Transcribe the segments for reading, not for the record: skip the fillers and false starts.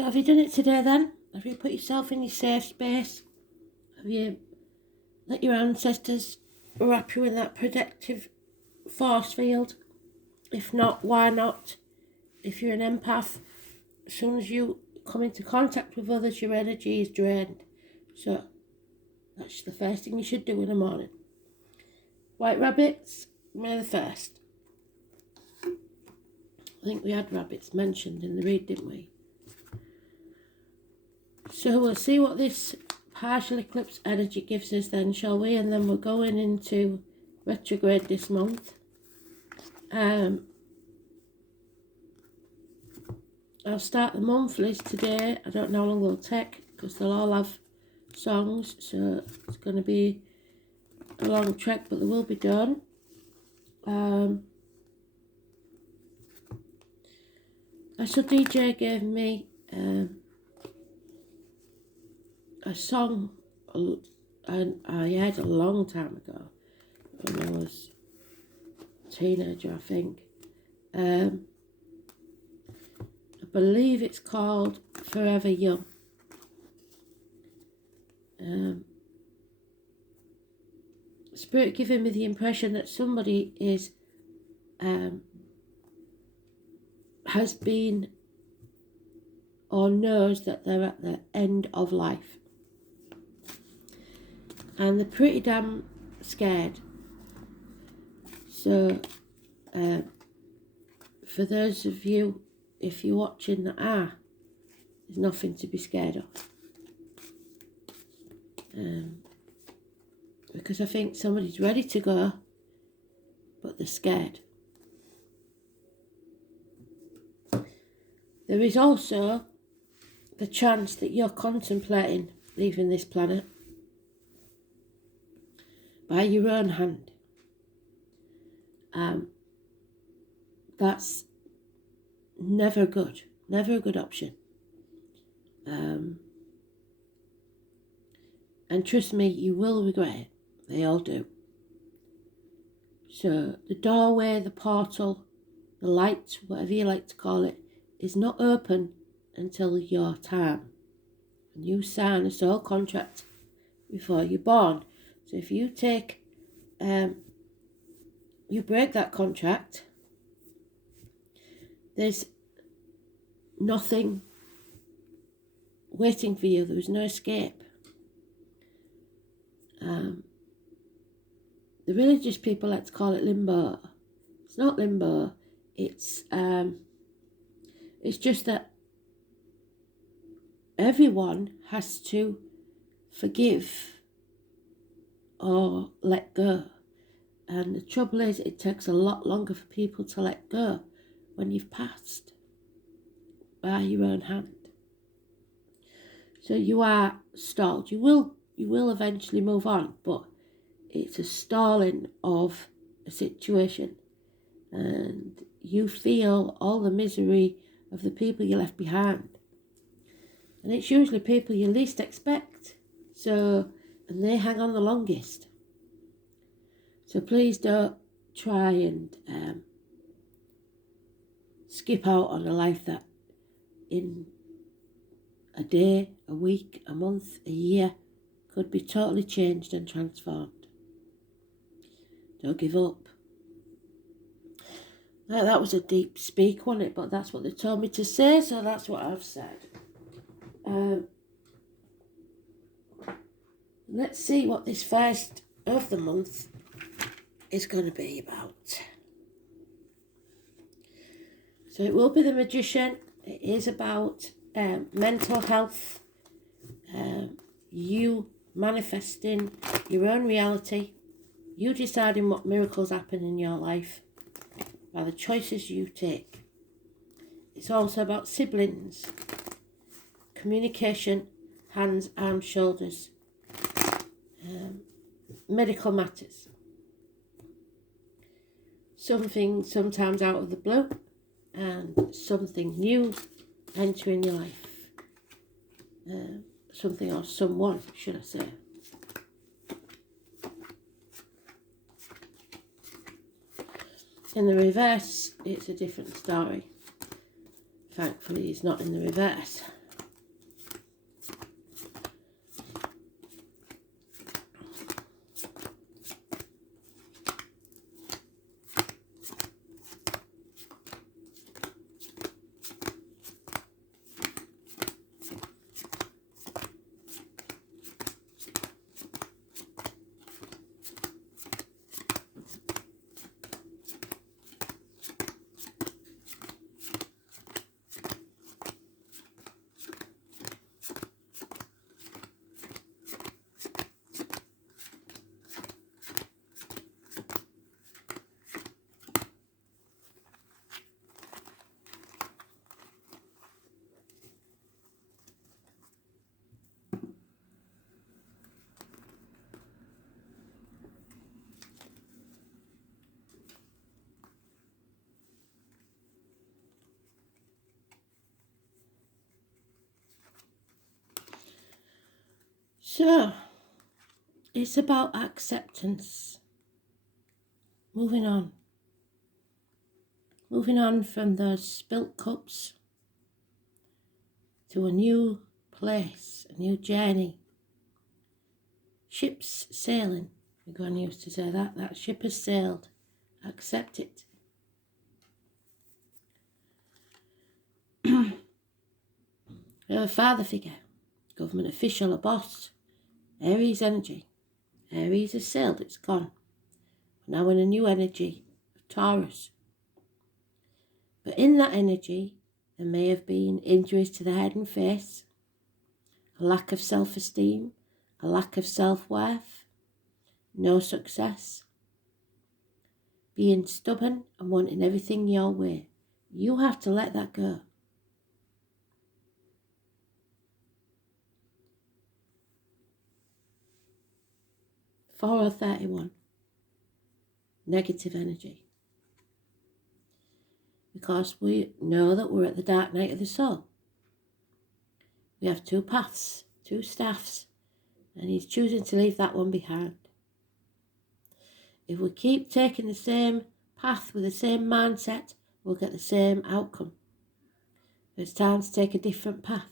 So have you done it today then? Have you put yourself in your safe space? Have you let your ancestors wrap you in that protective force field? If not, why not? If you're an empath, as soon as you come into contact with others, your energy is drained. So that's the first thing you should do in the morning. White rabbits, May the 1st. I think we had rabbits mentioned in the read, didn't we? So we'll see what this partial eclipse energy gives us then, shall we? And then we're going into retrograde this month. I'll start the monthlies today. I don't know how long they'll take because they'll all have songs, so it's going to be a long trek, but they will be done. So DJ gave me a song and I heard a long time ago when I was a teenager, I think. I believe it's called Forever Young. Spirit giving me the impression that somebody is has been or knows that they're at the end of life, and they're pretty damn scared. So for those of you, if you're watching that there's nothing to be scared of, because I think somebody's ready to go but they're scared. There is also the chance that you're contemplating leaving this planet by your own hand. That's never good, never a good option. And trust me, you will regret it. They all do. So the doorway, the portal, the light, whatever you like to call it, is not open until your time. And you sign a soul contract before you're born. So if you take, you break that contract, there's nothing waiting for you. There is no escape. The religious people like to call it limbo. It's not limbo. It's just that everyone has to forgive or let go. And the trouble is, it takes a lot longer for people to let go when you've passed by your own hand. So you are stalled. You will eventually move on, but it's a stalling of a situation, and you feel all the misery of the people you left behind. And it's usually people you least expect. So, and they hang on the longest. So please don't try and skip out on a life that in a day, a week, a month, a year could be totally changed and transformed. Don't give up. Now, that was a deep speak, wasn't it? But that's what they told me to say, so that's what I've said. Let's see what this first of the month is going to be about. So it will be the Magician. It is about mental health, you manifesting your own reality, you deciding what miracles happen in your life by the choices you take. It's also about siblings, communication, hands, arms, shoulders, medical matters. Something sometimes out of the blue and something new entering your life. Something or someone, should I say. In the reverse, it's a different story. Thankfully, it's not in the reverse. So, it's about acceptance. Moving on. Moving on from those spilt cups to a new place, a new journey. Ships sailing. My gran used to say that. That ship has sailed. Accept it. We have a father figure, government official, a boss. Aries energy. Aries has sailed, it's gone. We're now in a new energy of Taurus. But in that energy, there may have been injuries to the head and face, a lack of self-esteem, a lack of self-worth, no success, being stubborn and wanting everything your way. You have to let that go. Four or 31. Negative energy. Because we know that we're at the dark night of the soul. We have two paths, two staffs, and he's choosing to leave that one behind. If we keep taking the same path with the same mindset, we'll get the same outcome. It's time to take a different path.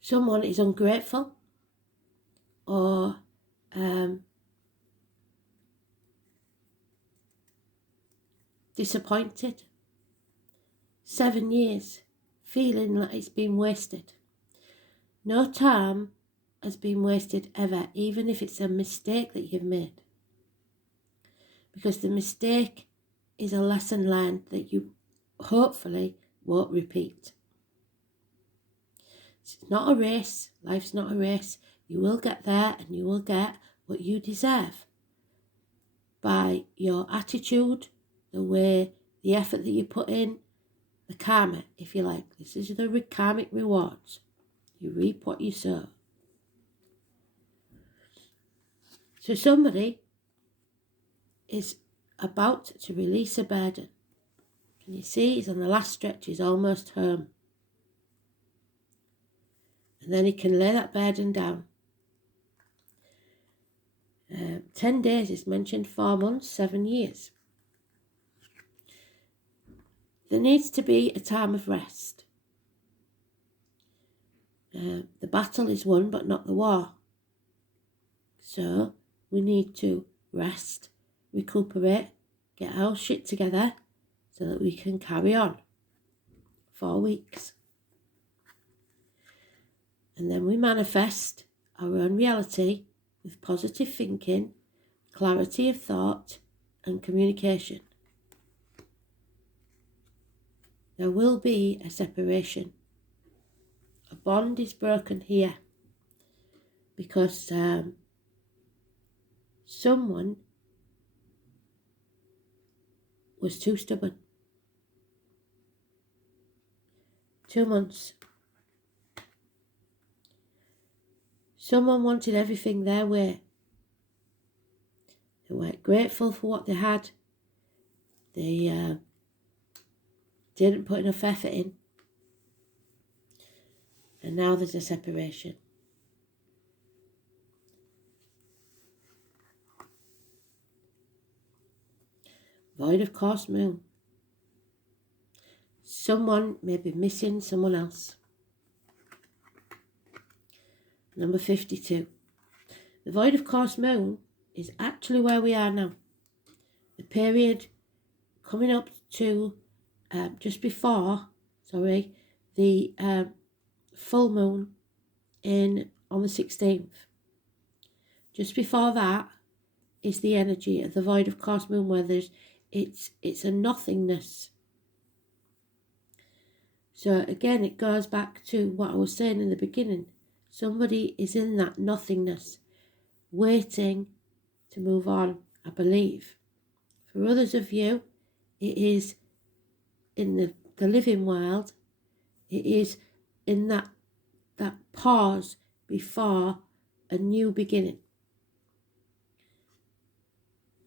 Someone is ungrateful or disappointed. 7 years, feeling like it's been wasted. No time has been wasted ever, even if it's a mistake that you've made. Because the mistake is a lesson learned that you hopefully won't repeat. It's not a race. Life's not a race. You will get there and you will get what you deserve by your attitude, the way, the effort that you put in, the karma, if you like. This is the karmic rewards. You reap what you sow. So somebody is about to release a burden. Can you see he's on the last stretch, he's almost home. And then he can lay that burden down. 10 days is mentioned, 4 months, 7 years. There needs to be a time of rest. The battle is won, but not the war. So we need to rest, recuperate, get our shit together so that we can carry on. 4 weeks. And then we manifest our own reality with positive thinking, clarity of thought, and communication. There will be a separation. A bond is broken here because someone was too stubborn. 2 months. Someone wanted everything their way. They weren't grateful for what they had. They didn't put enough effort in. And now there's a separation. Void of course moon. Someone may be missing someone else. Number 52. The void of course moon is actually where we are now. The period coming up to just before, the full moon on the 16th. Just before that is the energy of the void of course moon, where it's a nothingness. So again, it goes back to what I was saying in the beginning. Somebody is in that nothingness, waiting to move on, I believe. For others of you, it is in the living world. It is in that pause before a new beginning.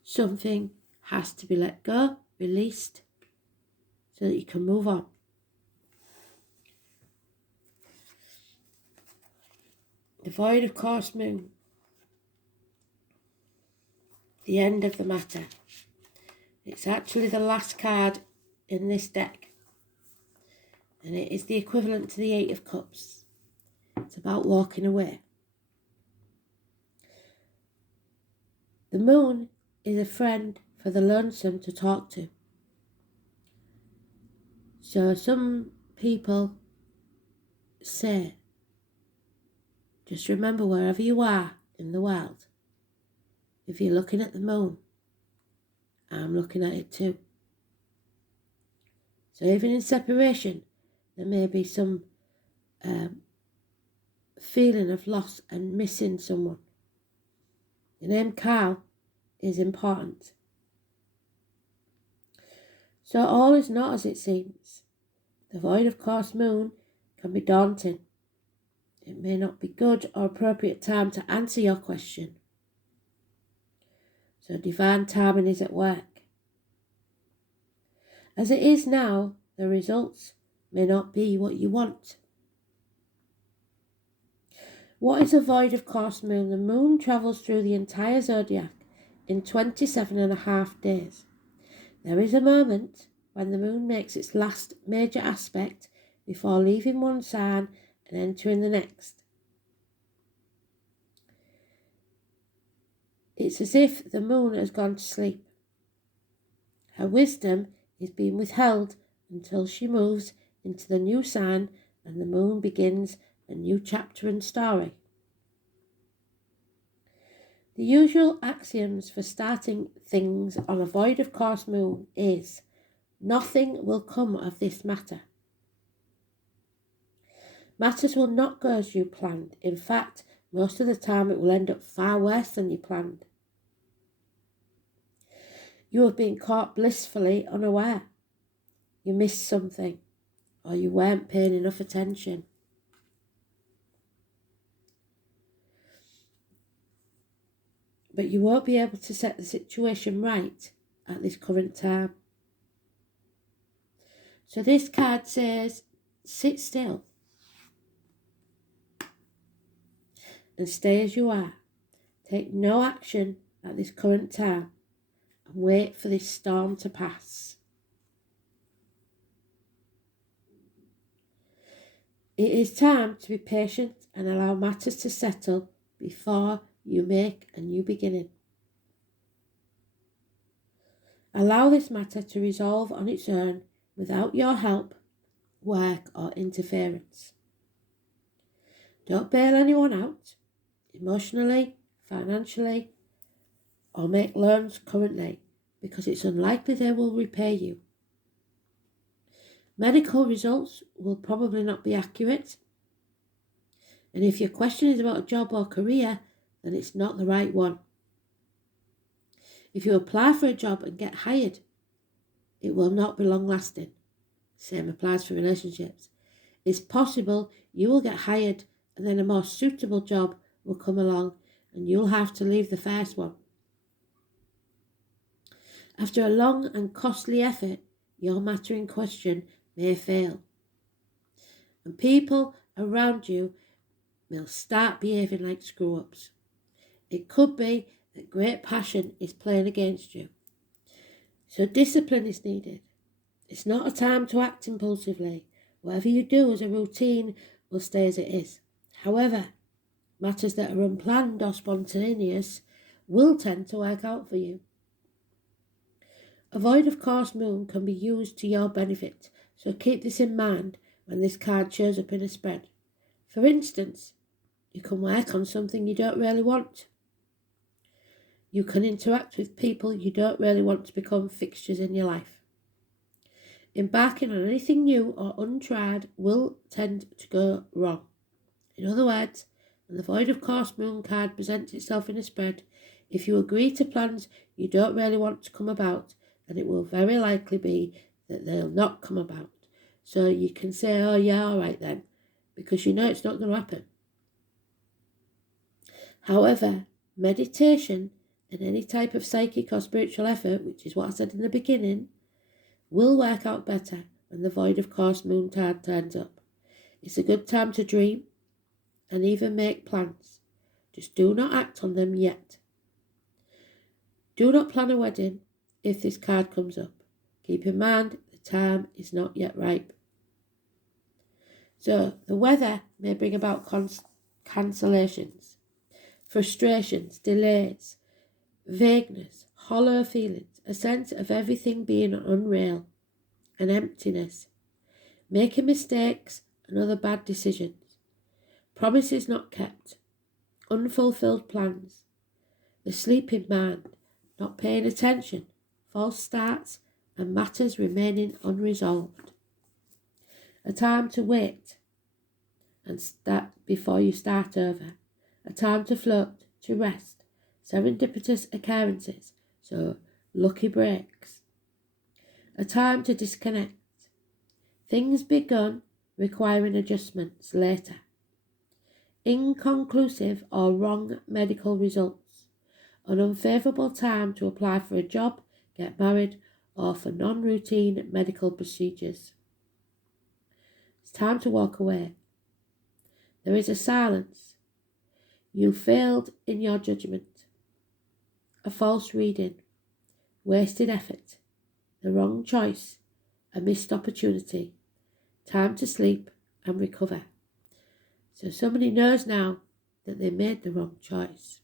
Something has to be let go, released, so that you can move on. The void of course moon. The end of the matter. It's actually the last card in this deck. And it is the equivalent to the Eight of Cups. It's about walking away. The moon is a friend for the lonesome to talk to. So some people say, just remember wherever you are in the world, if you're looking at the moon, I'm looking at it too. So even in separation, there may be some feeling of loss and missing someone. The name Carl is important. So all is not as it seems. The void of course moon can be daunting. It may not be good or appropriate time to answer your question. So divine timing is at work. As it is now, the results may not be what you want. What is a void of course moon? The moon travels through the entire zodiac in 27.5 days. There is a moment when the moon makes its last major aspect before leaving one sign and entering the next. It's as if the moon has gone to sleep. Her wisdom is being withheld until she moves into the new sign and the moon begins a new chapter and story. The usual axioms for starting things on a void of course moon is, nothing will come of this matter. Matters will not go as you planned. In fact, most of the time it will end up far worse than you planned. You have been caught blissfully unaware. You missed something, or you weren't paying enough attention. But you won't be able to set the situation right at this current time. So this card says, sit still and stay as you are. Take no action at this current time and wait for this storm to pass. It is time to be patient and allow matters to settle before you make a new beginning. Allow this matter to resolve on its own without your help, work or interference. Don't bail anyone out, emotionally, financially, or make loans currently, because it's unlikely they will repay you. Medical results will probably not be accurate. And if your question is about a job or career, then it's not the right one. If you apply for a job and get hired, it will not be long lasting. Same applies for relationships. It's possible you will get hired and then a more suitable job will come along and you'll have to leave the first one. After a long and costly effort, your matter in question may fail. And people around you will start behaving like screw-ups. It could be that great passion is playing against you. So discipline is needed. It's not a time to act impulsively. Whatever you do as a routine will stay as it is. However, matters that are unplanned or spontaneous will tend to work out for you. A void of course moon can be used to your benefit, so keep this in mind when this card shows up in a spread. For instance, you can work on something you don't really want. You can interact with people you don't really want to become fixtures in your life. Embarking on anything new or untried will tend to go wrong. In other words, when the void of course moon card presents itself in a spread, if you agree to plans you don't really want to come about, then it will very likely be that they'll not come about. So you can say, oh yeah, all right then, because you know it's not going to happen. However, meditation and any type of psychic or spiritual effort, which is what I said in the beginning, will work out better when the void of course moon card turns up. It's a good time to dream, and even make plans. Just do not act on them yet. Do not plan a wedding if this card comes up. Keep in mind the time is not yet ripe. So the weather may bring about cancellations, frustrations, delays, vagueness, hollow feelings, a sense of everything being unreal, an emptiness, making mistakes and other bad decisions, promises not kept, unfulfilled plans, the sleeping mind, not paying attention, false starts and matters remaining unresolved. A time to wait and start before you start over. A time to float, to rest, serendipitous occurrences, so lucky breaks. A time to disconnect. Things begun requiring adjustments later. Inconclusive or wrong medical results. An unfavourable time to apply for a job, get married, or for non-routine medical procedures. It's time to walk away. There is a silence. You failed in your judgment. A false reading. Wasted effort. The wrong choice. A missed opportunity. Time to sleep and recover. So somebody knows now that they made the wrong choice.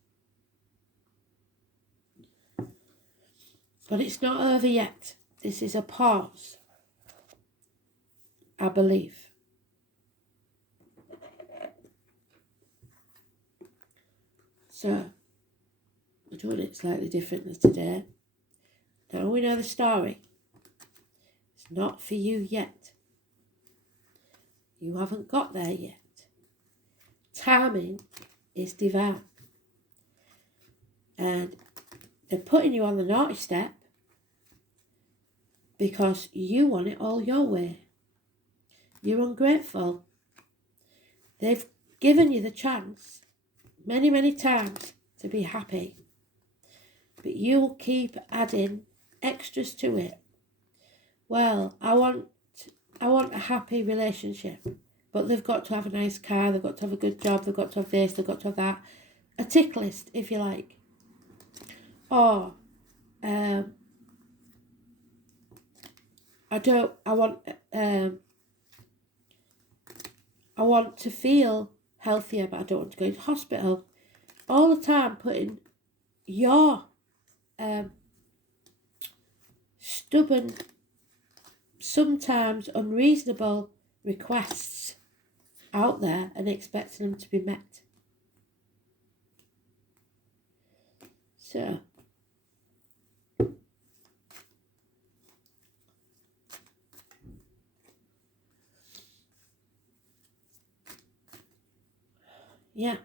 But it's not over yet. This is a pause, I believe. So, we're doing it slightly differently today. Now we know the story. It's not for you yet. You haven't got there yet. Timing is divine. And they're putting you on the naughty step because you want it all your way. You're ungrateful. They've given you the chance many, many times to be happy. But you'll keep adding extras to it. Well, I want a happy relationship. But they've got to have a nice car, they've got to have a good job, they've got to have this, they've got to have that. A tick list, if you like. Or, I want to feel healthier, but I don't want to go to hospital. All the time putting your stubborn, sometimes unreasonable requests out there and expecting them to be met. So, yeah.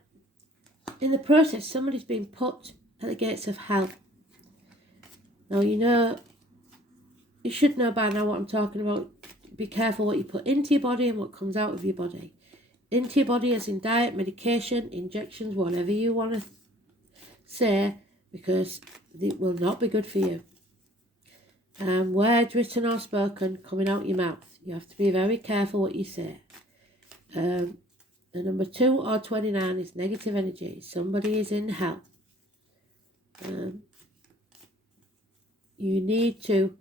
In the process, somebody's been put at the gates of hell. Now, you should know by now what I'm talking about. Be careful what you put into your body and what comes out of your body. Into your body as in diet, medication, injections, whatever you want to say, because it will not be good for you. Words written or spoken coming out your mouth. You have to be very careful what you say. The number 2 or 29 is negative energy. Somebody is in hell. You need to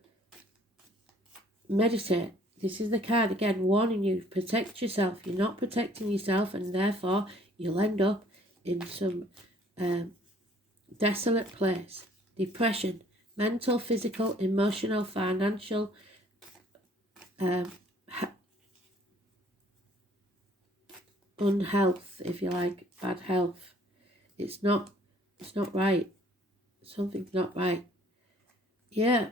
meditate. This is the card again warning you, protect yourself. You're not protecting yourself, and therefore you'll end up in some desolate place. Depression, mental, physical, emotional, financial, unhealth, if you like, bad health. It's not right. Something's not right. Yeah.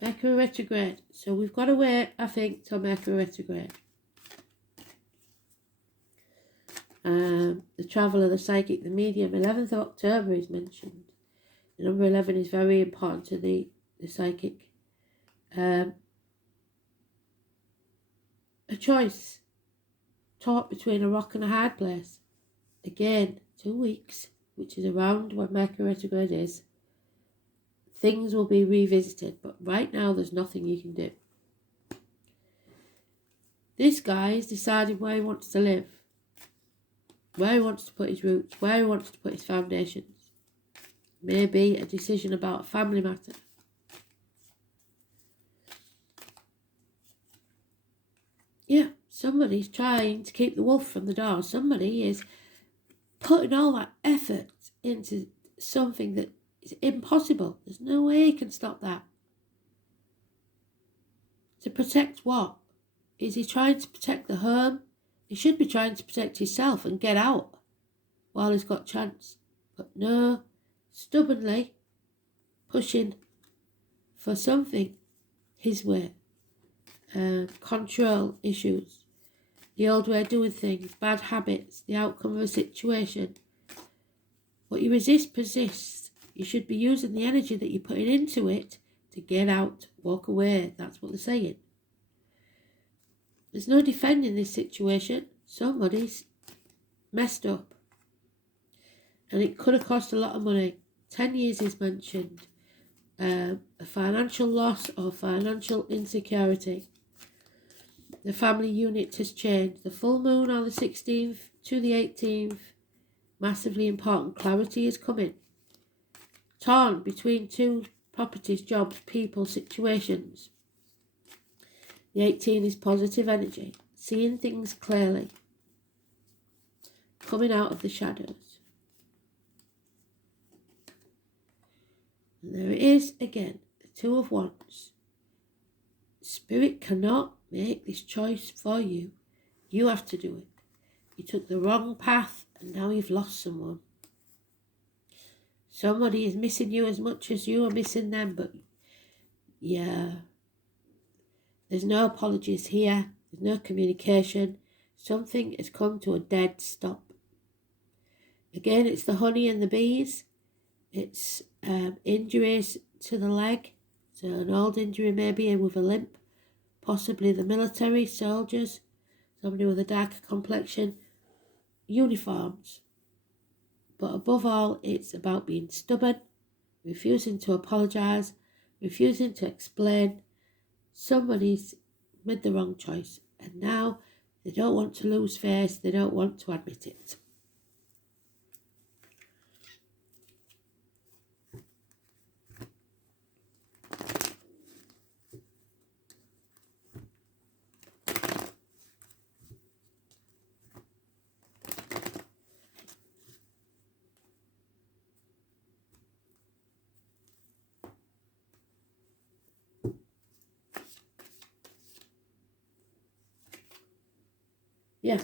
Mercury retrograde. So we've got to wait, I think, till Mercury retrograde. The traveller, the psychic, the medium, 11th of October is mentioned. The number 11 is very important to the psychic. A choice. Taught between a rock and a hard place. Again, 2 weeks, which is around when Mercury retrograde is. Things will be revisited, but right now there's nothing you can do. This guy has decided where he wants to live. where he wants to put his roots, where he wants to put his foundations. Maybe a decision about a family matter. Yeah, somebody's trying to keep the wolf from the door. Somebody is putting all that effort into something that is impossible. There's no way he can stop that. To protect what? Is he trying to protect the home? He should be trying to protect himself and get out while he's got chance. But no, stubbornly pushing for something his way. Control issues, the old way of doing things, bad habits, the outcome of a situation. What you resist persists. You should be using the energy that you're putting into it to get out, walk away. That's what they're saying. There's no defending this situation. Somebody's messed up. And it could have cost a lot of money. 10 years is mentioned. A financial loss or financial insecurity. The family unit has changed. The full moon on the 16th to the 18th. Massively important. Clarity is coming. Torn between two properties, jobs, people, situations. The 18 is positive energy. Seeing things clearly. Coming out of the shadows. And there it is again. The Two of Wands. Spirit cannot make this choice for you. You have to do it. You took the wrong path and now you've lost someone. Somebody is missing you as much as you are missing them, but yeah, there's no apologies here. There's no communication. Something has come to a dead stop. Again, it's the honey and the bees. It's injuries to the leg. So an old injury maybe with a limp. Possibly the military, soldiers, somebody with a darker complexion, uniforms. But above all, it's about being stubborn, refusing to apologise, refusing to explain. Somebody's made the wrong choice and now they don't want to lose face, they don't want to admit it. Yeah.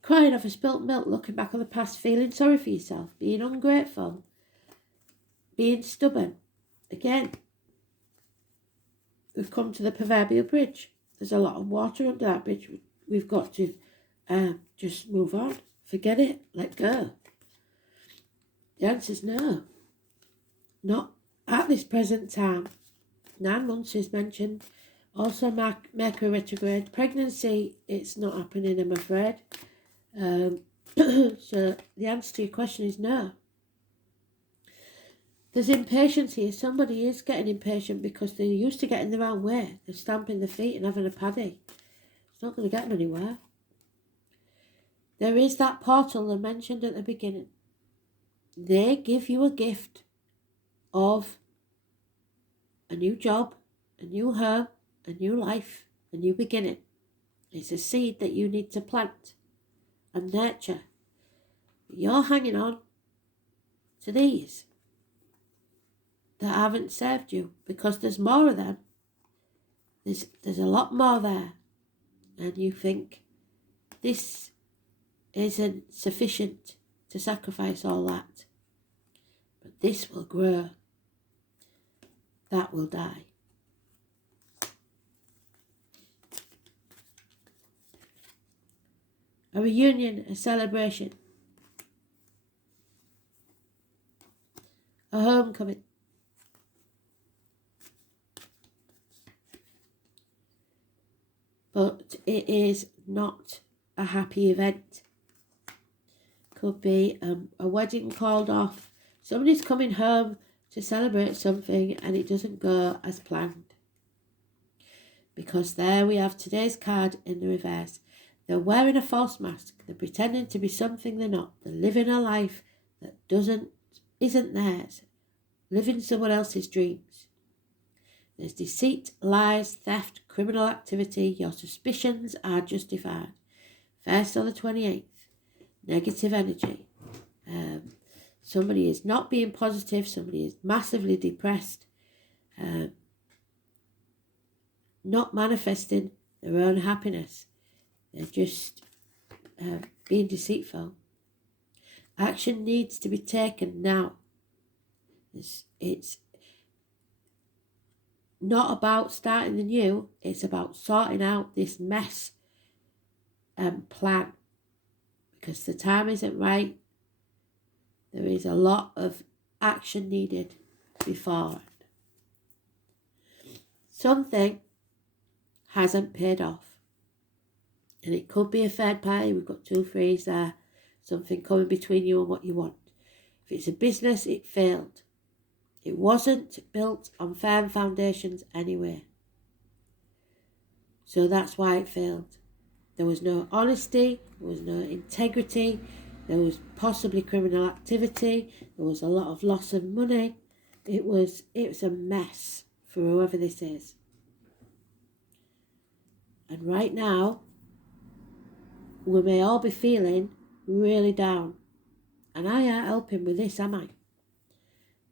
Crying off a spilt milk, looking back on the past, feeling sorry for yourself, being ungrateful, being stubborn. Again, we've come to the proverbial bridge. There's a lot of water under that bridge. We've got to just move on. Forget it. Let go. The answer's no. Not at this present time. 9 months is mentioned. Also Mercury retrograde. Pregnancy, it's not happening, I'm afraid. So the answer to your question is no. There's impatience here. Somebody is getting impatient because they're used to getting their own way. They're stamping their feet and having a paddy. It's not going to get them anywhere. There is that portal I mentioned at the beginning. They give you a gift of a new job, a new home, a new life, a new beginning. It's a seed that you need to plant and nurture. You're hanging on to these that haven't served you because there's more of them. There's a lot more there. And you think this isn't sufficient to sacrifice all that. But this will grow. That will die. A reunion, a celebration, a homecoming. But it is not a happy event. Could be a wedding called off. Somebody's coming home to celebrate something and it doesn't go as planned. Because there we have today's card in the reverse. They're wearing a false mask. They're pretending to be something they're not. They're living a life that isn't theirs. Living someone else's dreams. There's deceit, lies, theft, criminal activity. Your suspicions are justified. First on the 28th. Negative energy. Somebody is not being positive. Somebody is massively depressed. Not manifesting their own happiness. They're just being deceitful. Action needs to be taken now. It's not about starting the new. It's about sorting out this mess and plan. Because the time isn't right. There is a lot of action needed before. Something hasn't paid off. And it could be a third party. We've got 2 threes there. Something coming between you and what you want. If it's a business, it failed. It wasn't built on firm foundations anyway. So that's why it failed. There was no honesty. There was no integrity. There was possibly criminal activity. There was a lot of loss of money. It was a mess for whoever this is. And right now, we may all be feeling really down. And I ain't helping with this, am I?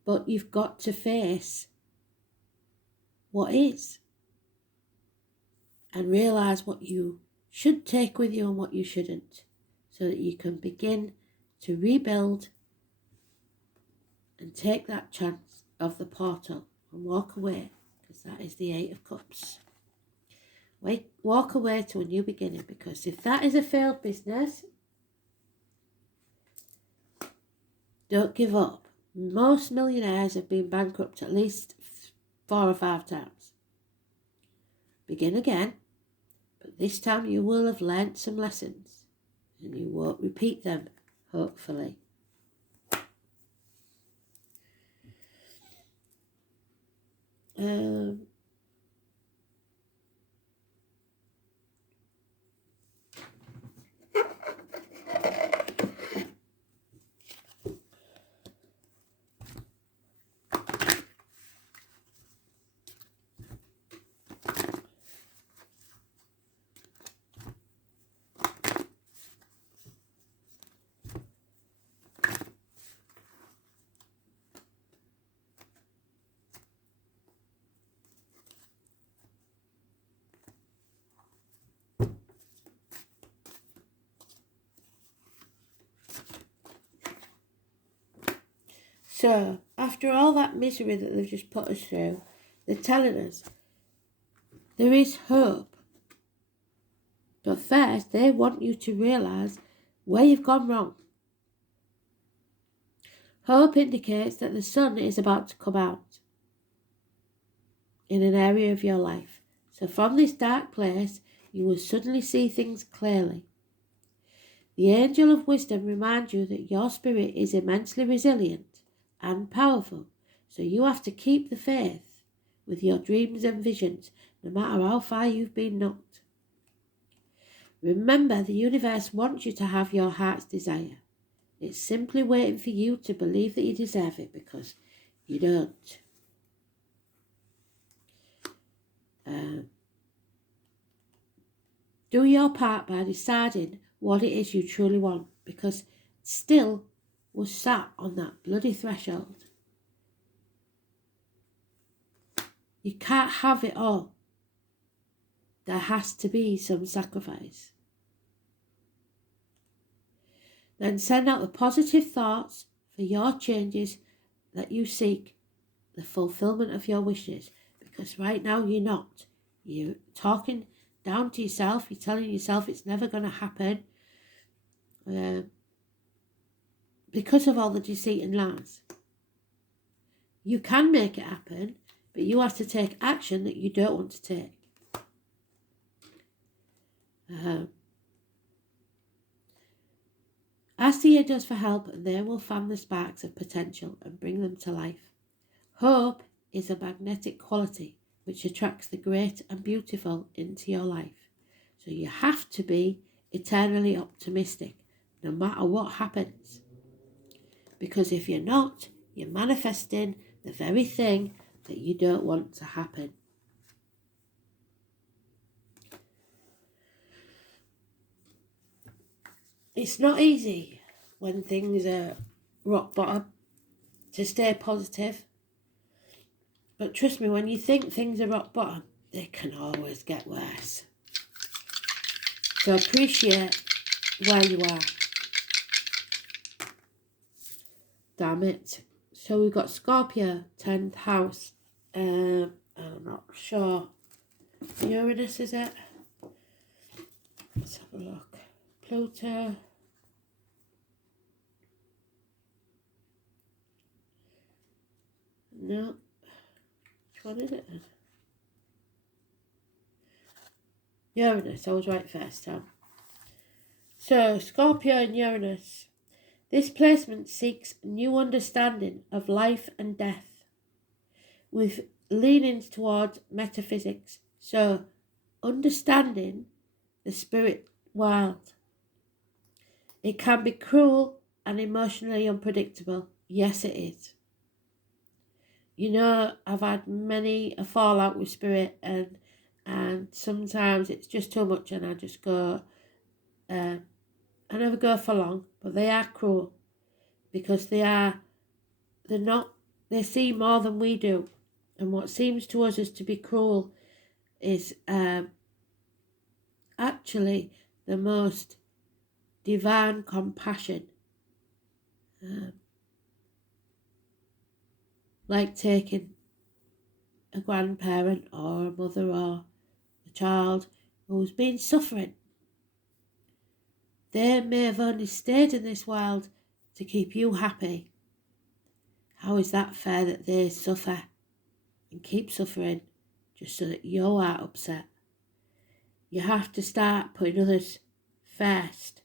But you've got to face what is. And realise what you should take with you and what you shouldn't. So that you can begin to rebuild and take that chance of the portal and walk away, because that is the 8 of Cups. Walk away to a new beginning, because if that is a failed business, don't give up. Most millionaires have been bankrupt at least 4 or 5 times. Begin again, but this time you will have learnt some lessons and you won't repeat them, hopefully. So, after all that misery that they've just put us through, they're telling us there is hope. But first, they want you to realise where you've gone wrong. Hope indicates that the sun is about to come out in an area of your life. So from this dark place, you will suddenly see things clearly. The angel of wisdom reminds you that your spirit is immensely resilient and powerful, so you have to keep the faith with your dreams and visions, no matter how far you've been knocked. Remember, the universe wants you to have your heart's desire. It's simply waiting for you to believe that you deserve it, because you don't. Do your part by deciding what it is you truly want, because still was sat on that bloody threshold. You can't have it all. There has to be some sacrifice. Then send out the positive thoughts for your changes that you seek, the fulfillment of your wishes, because right now you're not. You're talking down to yourself. You're telling yourself it's never going to happen. Because of all the deceit and lies. You can make it happen, but you have to take action that you don't want to take. Ask the angels for help, and they will fan the sparks of potential and bring them to life. Hope is a magnetic quality which attracts the great and beautiful into your life. So you have to be eternally optimistic, no matter what happens. Because if you're not, you're manifesting the very thing that you don't want to happen. It's not easy when things are rock bottom to stay positive. But trust me, when you think things are rock bottom, they can always get worse. So appreciate where you are. Damn it. So we've got Scorpio, 10th house. I'm not sure. Uranus, is it? Let's have a look. Pluto. No. Which one is it then? Uranus, I was right first time. So, Scorpio and Uranus. This placement seeks new understanding of life and death, with leanings towards metaphysics. So, understanding the spirit world. It can be cruel and emotionally unpredictable. Yes, it is. You know, I've had many a fallout with spirit, and sometimes it's just too much, and I just go. I never go for long, but they are cruel because they're not. They see more than we do, and what seems to us as to be cruel is actually the most divine compassion. Like taking a grandparent or a mother or a child who's been suffering. They may have only stayed in this world to keep you happy. How is that fair that they suffer and keep suffering just so that you are upset? You have to start putting others first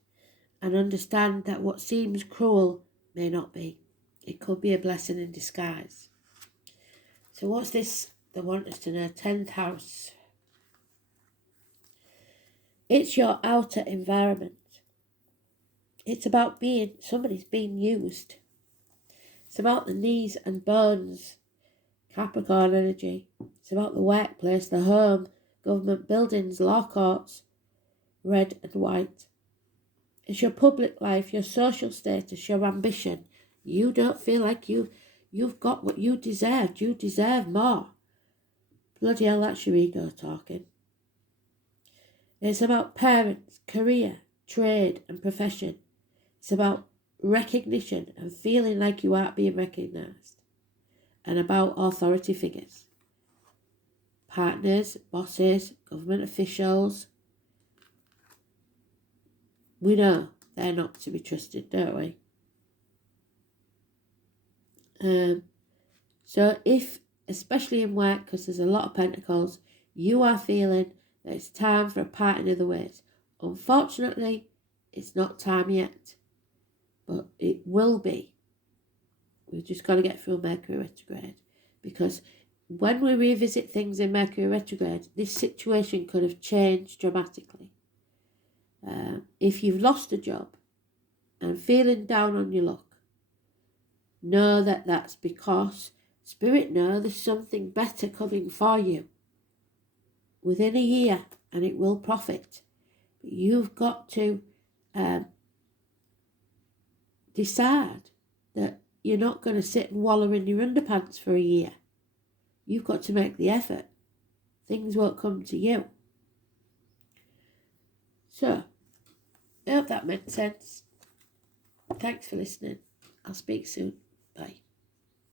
and understand that what seems cruel may not be. It could be a blessing in disguise. So what's this they want us to know? 10th house. It's your outer environment. It's about somebody's being used. It's about the knees and bones, Capricorn energy. It's about the workplace, the home, government buildings, law courts, red and white. It's your public life, your social status, your ambition. You don't feel like you've got what you deserved. You deserve more. Bloody hell, that's your ego talking. It's about parents, career, trade and profession. It's about recognition and feeling like you aren't being recognised. And about authority figures. Partners, bosses, government officials. We know they're not to be trusted, don't we? So if, especially in work, because there's a lot of pentacles, you are feeling that it's time for a parting of the ways. Unfortunately, it's not time yet, but it will be. We've just got to get through Mercury retrograde, because when we revisit things in Mercury retrograde, this situation could have changed dramatically. If you've lost a job and feeling down on your luck, know that that's because Spirit know there's something better coming for you within a year, and it will profit. But you've got to decide that you're not going to sit and wallow in your underpants for a year. You've got to make the effort. Things won't come to you. So, I hope that made sense. Thanks for listening. I'll speak soon. Bye.